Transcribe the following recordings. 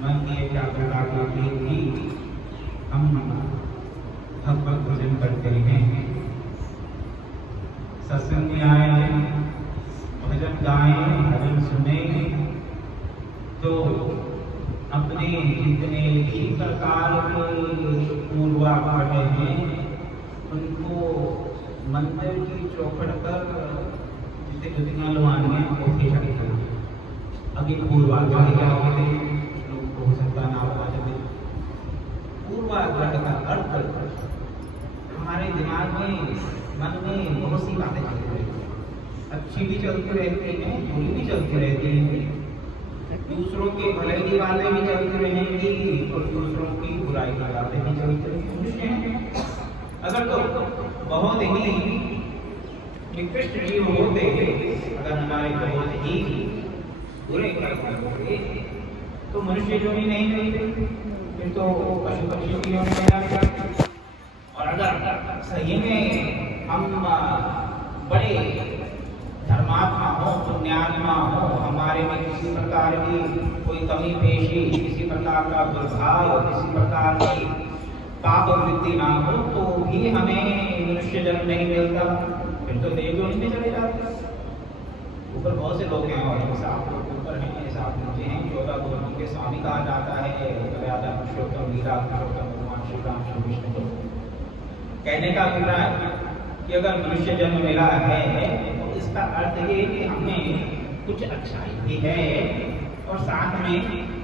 मन की एकाग्रता के लिए भी हम भगवत भजन करते हैं। सत्संग में आए, भजन गाएं, भजन सुने, तो अपने जितने भी प्रकार के पूर्वाग्रह हैं उनको मंदिर की चौखट पर जितने जुतियाँ लवानियाँ उठे जाएंगे। अभी पूर्वाग्रह क्या होते हैं, लोगों को हो सकता ना पता चले। पूर्वाग्रह का अर्थ हमारे दिमाग में, मन में बहुत सी बातें चलती रहती हैं, अच्छी भी चलती रहती हैं, बुरी भी चलती रहती हैं, दूसरों के भले की बातें भी चलती रहेंगी और दूसरों की बुराई की बातें भी चलती रहेंगी। अगर तो बहुत ही निकृष्ट जीव होते, अगर हमारे बहुत ही बुरे कर्म होते तो मनुष्य जो भी नहीं मिलते, फिर तो पशु पक्षियों की होने लगा। और अगर सही में हम बड़े धर्मात्मा हो, पुण्यात्मा हो, हमारे में किसी प्रकार की कोई कमी पेशी, किसी प्रकार का दुर्भाव, किसी प्रकार की पाप वृत्ति ना हो, तो भी हमें मनुष्य जन्म नहीं मिलता, फिर तो देव योनि में चले जाते। ऊपर बहुत से लोग हैं और जैसा आप लोग ऊपर हैं, जैसा आप नीचे हैं, 14 गुणों के स्वामी कहा जाता है। मर्यादा पुरुषोत्तम, लीला पुरुषोत्तम भगवान श्री राम श्री विष्णु को कहने का अभिप्राय कि अगर मनुष्य जन्म मिला है तो इसका अर्थ ये कि हमें कुछ अच्छाई भी है और साथ में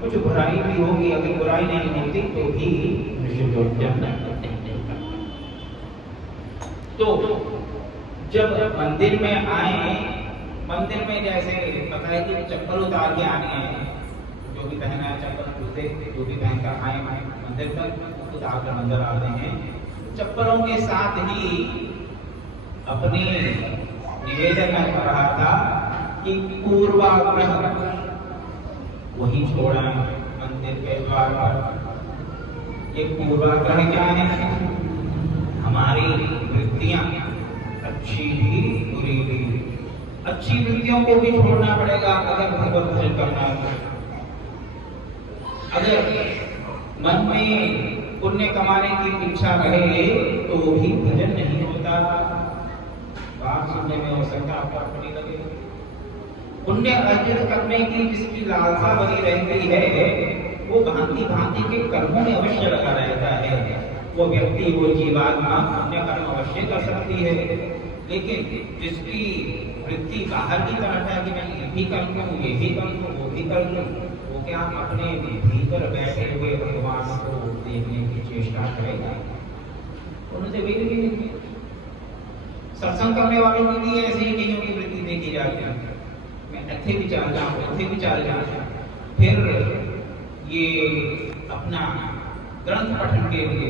कुछ बुराई भी होगी। अगर बुराई नहीं होती तो भी मनुष्य को जन्म नहीं मिलता। तो जब मंदिर में आए, मंदिर में जैसे पता है कि चप्पल उतार के आनी है, जो भी पहना है चप्पल जूते जो भी पहनकर आए मंदिर तक उतार कर अंदर आते हैं। चप्पलों के साथ ही अपने निवेदन में कर रहा था कि पूर्वाग्रह वही छोड़ा मंदिर के द्वार पर। ये पूर्वाग्रह क्या है? हमारी वृत्तियां, अच्छी भी बुरी भी। अच्छी वृत्तियों को भी छोड़ना पड़ेगा अगर भगवत भजन करना है। अगर मन में पुण्य कमाने की इच्छा रहे तो भी भजन नहीं होता। बात सुनने में हो सकता आपको अपनी लगे। पुण्य अर्जित करने की जिसकी लालसा बनी रहती है वो भांति भांति के कर्मों में अवश्य लगा रहता है। वो व्यक्ति, वो जीवात्मा पुण्य कर्म अवश्य कर सकती है, लेकिन जिसकी वृत्ति बाहर की तरफ है कि मैं ये भी कर लूं, ये भी कर लूं, वो भी कर लूं, वो क्या अपने भीतर बैठे हुए भगवान को देखने की चेष्टा करेगा? उनसे भी नहीं। सत्संग करने वालों के लिए ऐसे ही कईयों की वृत्ति देखी जाती है, मैं अच्छे भी चल जाऊं, अच्छे भी चल जाऊं। फिर ये अपना ग्रंथ पठन के लिए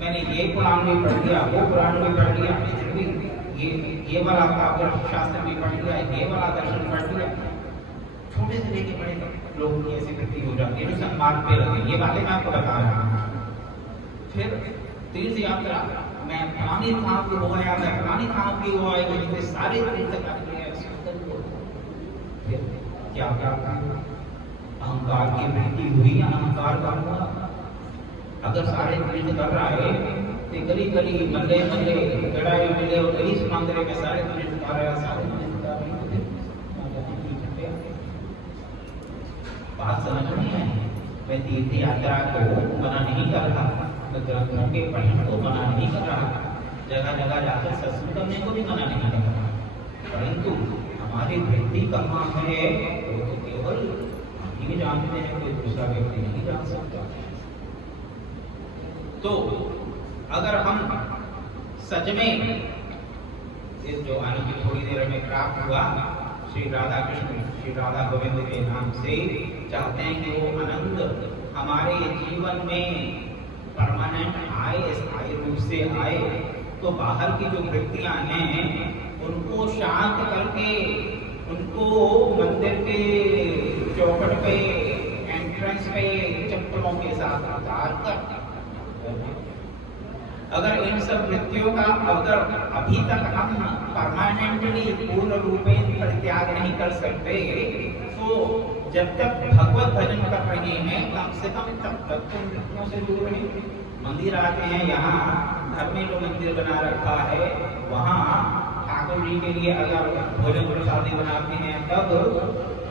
मैंने ये पुराण भी पढ़ लिया, वो पुराण भी पढ़ लिया, ये वाला काव्य शास्त्र भी पढ़ लिया, ये वाला दर्शन पढ़ लिया। छोटे से लेके बड़े तक लोगों की ऐसी वृत्ति हो जाती है, सम्मान पे लगे। ये बातें मैं आपको बता रहा हूँ। फिर तीर्थ यात्रा, मैं फलानी थाम की हो आया, मैं फलानी थाम की हो आएगी, जितने सारे तीर्थ फिर क्या क्या अहंकार की वृत्ति हुई, अहंकार का हुआ। अगर सारे तीर्थ कर रहा है तो गली गली मल्ले मल्ले गड़ाई मिले और गली समांतरे में सारे तीर्थ कर रहा है, सारे तीर्थ कर रहे हैं। बात समझ नहीं है। मैं तीर्थ यात्रा को मना नहीं कर रहा, मैं ग्रंथों के पठन को मना नहीं कर रहा, जगह जगह जाकर सत्संग करने को भी मना नहीं कर रहा, परंतु हमारी वृत्ति कहाँ है वो तो केवल हम ही जानते हैं, कोई दूसरा व्यक्ति नहीं जान सकता। तो अगर हम सच में इस जो आने की थोड़ी देर में प्राप्त हुआ श्री राधा कृष्ण, श्री राधा गोविंद के नाम से चाहते हैं कि वो आनंद हमारे जीवन में परमानेंट आए, स्थायी रूप से आए, तो बाहर की जो वृत्तियां हैं उनको शांत करके उनको मंदिर के चौखट पे, एंट्रेंस पे चप्पलों के साथ उतार कर, अगर इन सब वृत्तियों का अगर अभी तक हम परमानेंटली पूर्ण रूपेण परित्याग नहीं कर सकते तो जब तक भगवत भजन कर रहे हैं कम से कम तब तक तो नृत्यों से दूर रहे। मंदिर आते हैं, यहाँ घर में जो मंदिर बना रखा है वहाँ ठाकुर जी के लिए अगर भोजन प्रसादी बनाते हैं तब,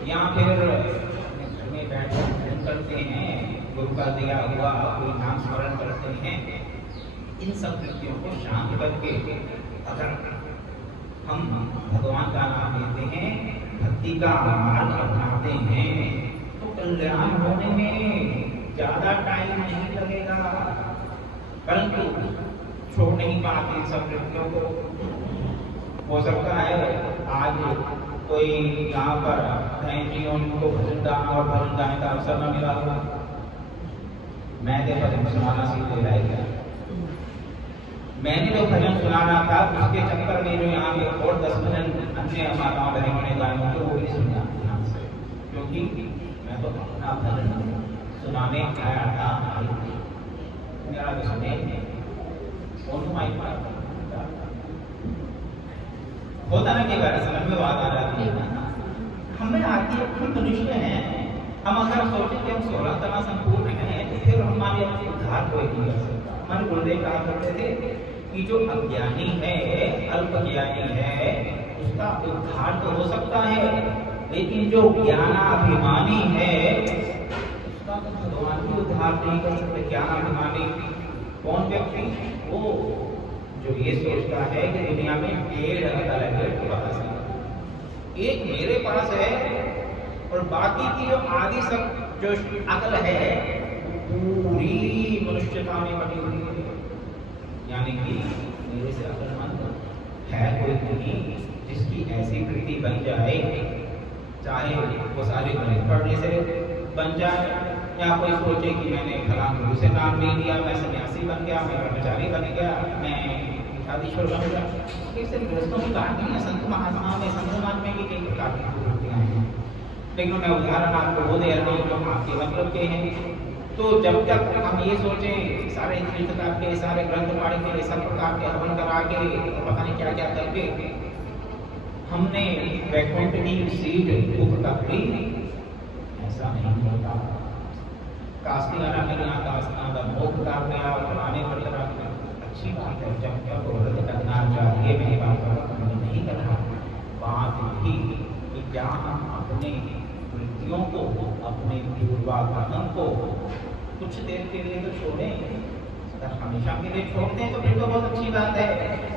या फिर घर में बैठ कर भजन करते हैं, गुरु का दिया हुआ कोई नाम स्मरण करते हैं, इन सब कृतियों को शांत करके अगर हम भगवान का नाम लेते हैं, भक्ति का मार्ग अपनाते हैं, तो कल्याण होने में ज्यादा टाइम नहीं लगेगा। परंतु छोड़ नहीं पाते सब कृतियों को। हो सकता है आज कोई यहाँ पर जी उनको भजन गाना और भजन गाने का अवसर न मिला हुआ, मैं तो भजन सुनाना सीख ले रहा है। मैंने जो भजन सुनाना था उसके चक्कर में जो यहाँ पे और 10 भजन अन्य माताओं बहनों ने गाए होंगे वो भी सुनना ध्यान से, क्योंकि मैं तो अपना भजन सुनाने आया था। मेरा भी सुने होता ना, कई बार समझ में बात आ जाती है, हमें आती है, हम मनुष्य हैं, हम अगर सोचें कि हम 16 तना संपूर्ण हैं तो फिर हमारे उद्धार कोई नहीं कर सकता। हमारे गुरुदेव कहा करते थे कि जो अज्ञानी है, अल्पज्ञानी है, उसका उद्धार तो हो सकता है, लेकिन जो ज्ञानाभिमानी है उसका तो भगवान भी उद्धार नहीं कर सकते। ज्ञानाभिमानी कौन व्यक्ति? वो जो ये सोचता है कि दुनिया में 1.5 अकल है, एक मेरे पास है और बाकी की जो आदि सब जो अकल है पूरी मनुष्यता में बनी हुई है। यानी कि मेरे से अकलमंद है कोई नहीं जिसकी ऐसी वृत्ति बन जाए, चाहे वो सारे गणित पढ़ने से बन जाए, या कोई सोचे कि मैंने फला गुरु से नाम ले लिया, मैं सन्यासी बन गया, मैं ब्रह्मचारी बन गया, मैं पीठाधीश्वर बन गया। इससे दोस्तों की बात नहीं है। संत महात्मा में, संत समाज में भी कई प्रकार की प्रवृत्तियाँ हैं, लेकिन मैं उदाहरण आपको वो दे रहा हूँ जो आपके मतलब के हैं। तो जब तक हम ये सोचें सारे तीर्थकार के, सारे ग्रंथ पढ़ के, सब प्रकार के हवन करा के, पता नहीं क्या क्या करके हमने वैकुंठ की सीट बुक कर ली, ऐसा नहीं होता। कास्तियाना मिलना, कास्तियाना का भोग कर गया, पुराने पर लगा, अच्छी बात है, जब तक व्रत करना चाहिए, मेरी बात नहीं कर रहा। बात ही कि क्या हम अपने वृत्तियों को, अपने पूर्वाग्रहों को कुछ देर के लिए तो छोड़ें। अगर हमेशा के लिए छोड़ते हैं तो फिर तो बहुत अच्छी बात है,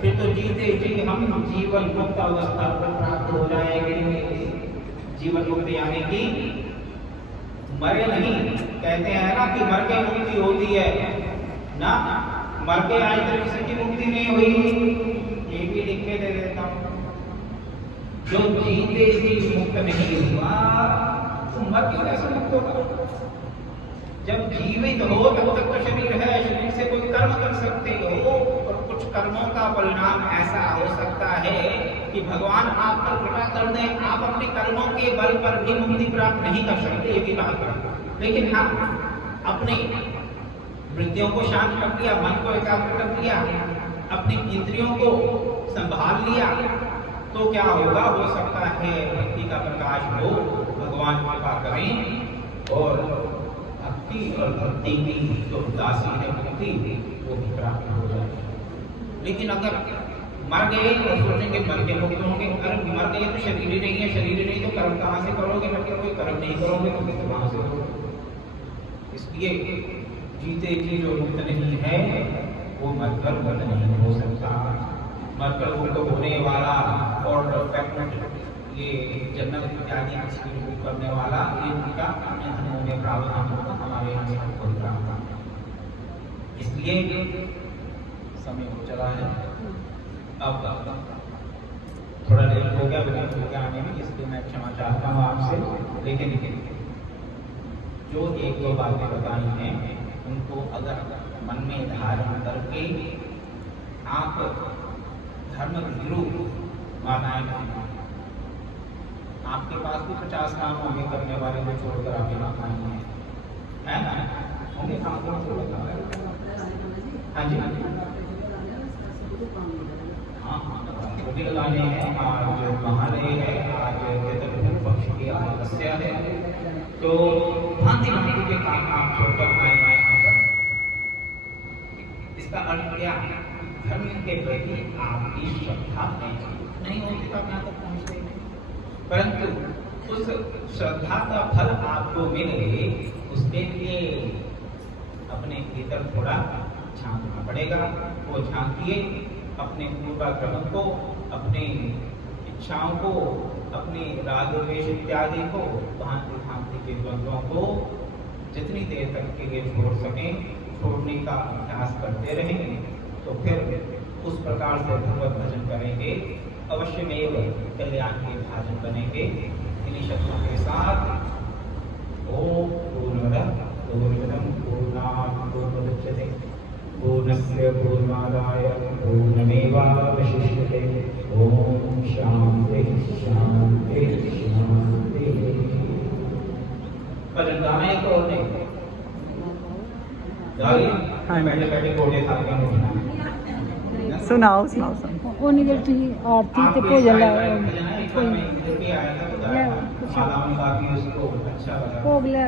फिर तो जीते जी हम जीवन मुक्त अवस्था को प्राप्त हो जाएंगे। जीवन मुक्त यानी कि मरे नहीं, कहते हैं ना कि मर के मुक्ति होती है ना, मर के आज तक किसी की मुक्ति नहीं हुई, ये भी लिख के दे देता हूँ। जो जीते जी मुक्त नहीं हुआ तो मर के कैसे मुक्त होगा? जब जीवित हो तब तक तो शरीर है, शरीर से कोई कर्म कर सकते हो, और कुछ कर्मों का परिणाम ऐसा हो सकता है कि भगवान आप पर कृपा कर दें, आप अपने कर्मों के बल पर भी मुक्ति प्राप्त नहीं कर सकते, ये भी बात है। लेकिन हाँ, अपने वृत्तियों को शांत कर दिया, मन को एकाग्र कर दिया, अपनी इंद्रियों को संभाल लिया, तो क्या होगा? हो सकता है भक्ति का प्रकाश हो, भगवान कृपा करें और भक्ति और भक्ति की जो उदासी है मुक्ति वो भी प्राप्त हो जाए। लेकिन अगर मर गए और सोचेंगे मर के मुक्त होंगे, अगर मर गए तो शरीर ही नहीं है, शरीर ही नहीं तो कर्म कहाँ से करोगे? मतलब कोई कर्म नहीं करोगे तो फिर कहाँ से करोगे? इसलिए जीते जी जो मुक्त नहीं है वो मरकर मुक्त नहीं हो सकता। मरकर मुक्त होने वाला और ये जन्नत इत्यादि की करने वाला, ये उनका अन्य धर्मों में प्रावधान होगा, हमारे यहाँ से कोई प्रावधान। इसलिए समय हो चला है, अब थोड़ा लेट हो गया आने में, इसलिए मैं क्षमा चाहता हूँ आपसे। लेकिन जो 1-2 बातें बताई हैं उनको अगर मन में धारण करके आप धर्म भीरू माताएं, आपके पास भी 50 काम होंगे करने वाले जो छोड़कर आपके पास आई है ना? होंगे काम तो हाँ जी, हाँ वो भी लगाने हैं। आज महालय है, आज पक्ष की अमावस्या है, तो भांति भांति के काम आप छोड़कर आए हैं यहाँ पर। इसका अर्थ क्या है? धर्म के प्रति आपकी श्रद्धा नहीं होती तो आप यहाँ तक पहुँचते नहीं। परंतु उस श्रद्धा का फल आपको मिले, उसके लिए अपने भीतर थोड़ा झांकना पड़ेगा। वो झांकिए अपने पूर्वाग्रह को, अपनी इच्छाओं को, अपने राग द्वेष इत्यादि को, भांति भांति के द्वंद्वों को जितनी देर तक के लिए छोड़ सकें, छोड़ने का अभ्यास करते रहेंगे, तो फिर उस प्रकार से भगवत भजन करेंगे, अवश्य में कल्याण के भाजन बनेंगे। इन्हीं शब्दों के साथ ओम पूर्णमदः पूर्णमिदं पूर्णात् पूर्णमुदच्यते पूर्णस्य पूर्णमादाय पूर्णमेवावशिष्यते। ओम शांति शांति शांति। भजन गाना है तो नहीं बैठे बैठे कोड़े खा के उठना। सुनाओ सुनाओ सुनाओ। वो नहीं करती आरती ते भोजन भोग ले